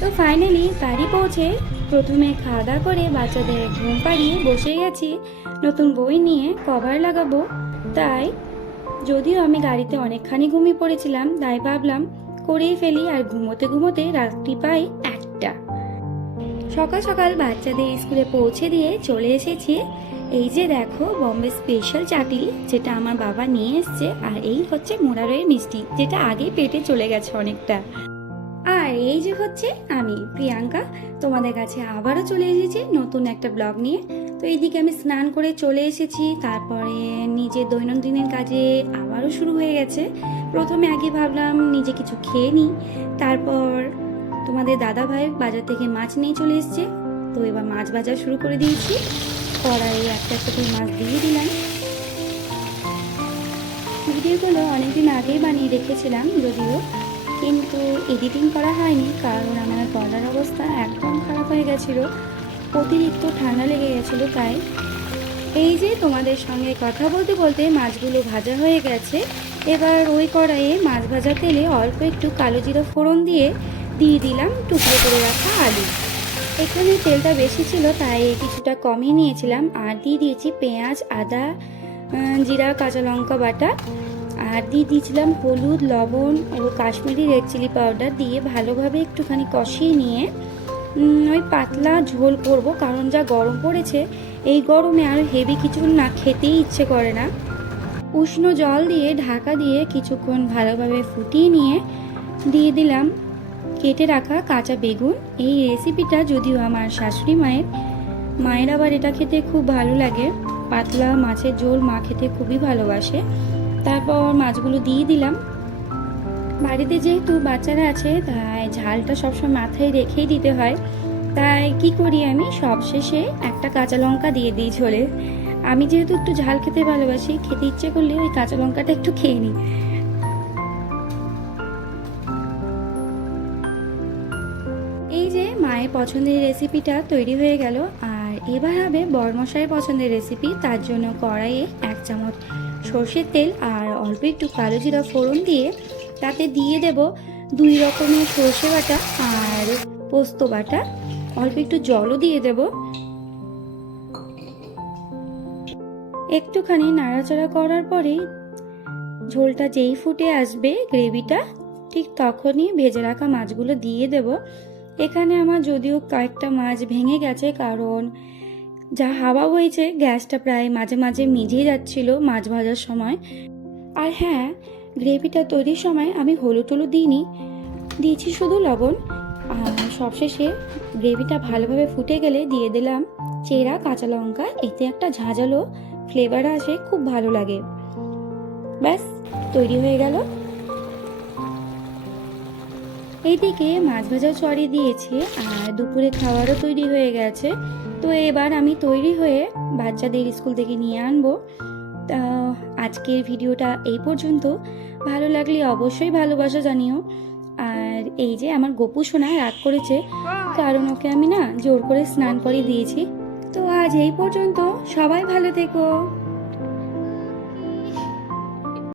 তো ফাইনালি বাড়ি পৌঁছে প্রথমে খাওয়া দাওয়া করে বাচ্চাদের ঘুম পাড়িয়ে বসে গেছি। নতুন বই নিয়ে কভার লাগাবো। তাই যদিও আমি গাড়িতে অনেকখানি ঘুমিয়ে পড়েছিলাম, তাই ভাবলাম করেই ফেলি আর ঘুমোতে ঘুমোতে রাত্রি পাই একটা। সকাল সকাল বাচ্চাদের স্কুলে পৌঁছে দিয়ে চলে এসেছি। এই যে দেখো, বম্বে স্পেশাল চাটলি যেটা আমার বাবা নিয়ে এসছে, আর এই হচ্ছে মোরারয়ের মিষ্টি, যেটা আগেই পেটে চলে গেছে অনেকটা। আর এই যে হচ্ছে আমি, প্রিয়াঙ্কা, তোমাদের কাছে আবারও চলে এসেছি নতুন একটা ব্লগ নিয়ে। তো এইদিকে আমি স্নান করে চলে এসেছি, তারপরে নিজের দৈনন্দিনের কাজে আবারও শুরু হয়ে গেছে। প্রথমে আগে ভাবলাম নিজে কিছু খেয়ে নিই, তারপর তোমাদের দাদা ভাই বাজার থেকে মাছ নিয়ে চলে এসছে। তো এবার মাছ বাজার শুরু করে দিয়েছি, কড়াইয়ে একটা একটা করে মাছ দিয়ে দিলাম। ভিডিওগুলো অনেকদিন আগেই বানিয়ে রেখেছিলাম, যদিও কিন্তু এডিটিং করা হয়নি, কারণ আমার গলার অবস্থা একদম খারাপ হয়ে গেছিল। অতিরিক্ত ঠান্ডা লেগে গেছিল তাই। এই যে তোমাদের সঙ্গে কথা বলতে বলতে মাছগুলো ভাজা হয়ে গেছে, এবার ওই কড়াইয়ে মাছ ভাজা তেলে অল্প একটু কালো জিরা ফোড়ন দিয়ে দিয়ে দিলাম টুকরো করে রাখা আলু। এখানে তেলটা বেশি ছিল তাই কিছুটা কমিয়ে নিয়েছিলাম, আর দিয়ে দিয়েছি পেঁয়াজ, আদা জিরা, কাঁচা লঙ্কা বাটা। আর দিয়ে দিয়েছিলাম হলুদ, লবণ ও কাশ্মীরি রেড চিলি পাউডার দিয়ে ভালোভাবে একটুখানি কষিয়ে নিয়ে ওই পাতলা ঝোল করব। কারণ যা গরম পড়েছে, এই গরমে আর হেভি কিছু না খেতেই ইচ্ছে করে না। উষ্ণ জল দিয়ে, ঢাকা দিয়ে কিছুক্ষণ ভালোভাবে ফুটিয়ে নিয়ে দিয়ে দিলাম কেটে রাখা কাঁচা বেগুন। এই রেসিপিটা যদিও আমার শাশুড়ি মায়ের মায়ের আবার এটা খেতে খুব ভালো লাগে। পাতলা মাছের ঝোল মা খেতে খুবই ভালোবাসে। তারপর মাছগুলো দিয়ে দিলাম। বাড়িতে যেহেতু বাচ্চারা আছে, তাই ঝালটা সবসময় মাথায় রেখেই দিতে হয়। তাই কি করি আমি? সবশেষে একটা কাঁচা লঙ্কা দিয়ে দিই ঝোলে। আমি যেহেতু একটু ঝাল খেতে ভালোবাসি, খেতে ইচ্ছে করলে ওই কাঁচা লঙ্কাটা একটু খেয়ে নিই। এই যে মায়ের পছন্দের রেসিপিটা তৈরি হয়ে গেল। আর এবার হবে বরমশাইয়ের পছন্দের রেসিপি, তার জন্য কড়াইয়ে এক চামচ সর্ষের তেল আর অল্প একটু কালো জিরা ফোড়ন দিয়ে তাতে দিয়ে দেব দুই রকমের সর্ষে বাটা আর পোস্ত বাটা। অল্প একটু জলও দিয়ে দেব। একটুখানি নাড়াচাড়া করার পরেই ঝোলটা যেই ফুটে আসবে গ্রেভিটা, ঠিক তখনই ভেজে রাখা মাছগুলো দিয়ে দেব। এখানে আমার যদিও কয়েকটা মাছ ভেঙে গেছে, কারণ যা হাওয়া বইছে, গ্যাসটা প্রায় মাঝে মাঝে মিজিয়ে যাচ্ছিল মাছ ভাজার সময়। আর হ্যাঁ গ্রেভিটা তৈরির সময় আমি হলুদ টলুদ দিইনি, দিয়েছি শুধু লবণ। আর সবশেষে গ্রেভিটা ভালোভাবে ফুটে গেলে দিয়ে দিলাম চেরা, কাঁচা লঙ্কা, এতে একটা ঝাঁঝালো ফ্লেভার আসে, খুব ভালো লাগে। ব্যাস, তৈরি হয়ে গেল। এইদিকে মাছ ভাজা চড়ি দিয়েছি, আর দুপুরে খাবারও তৈরি হয়ে গেছে। তো এবার আমি তৈরি হয়ে বাচ্চাদের স্কুল থেকে নিয়ে আনব। আজকের ভিডিওটা এই পর্যন্ত। ভালো লাগলে অবশ্যই ভালোবাসা জানিও। আর এই যে আমার গোপু সোনা রাগ করেছে, কারণ ওকে আমি না জোর করে স্নান করে দিয়েছি। তো আজ এই পর্যন্ত সবাই ভালো থেকো।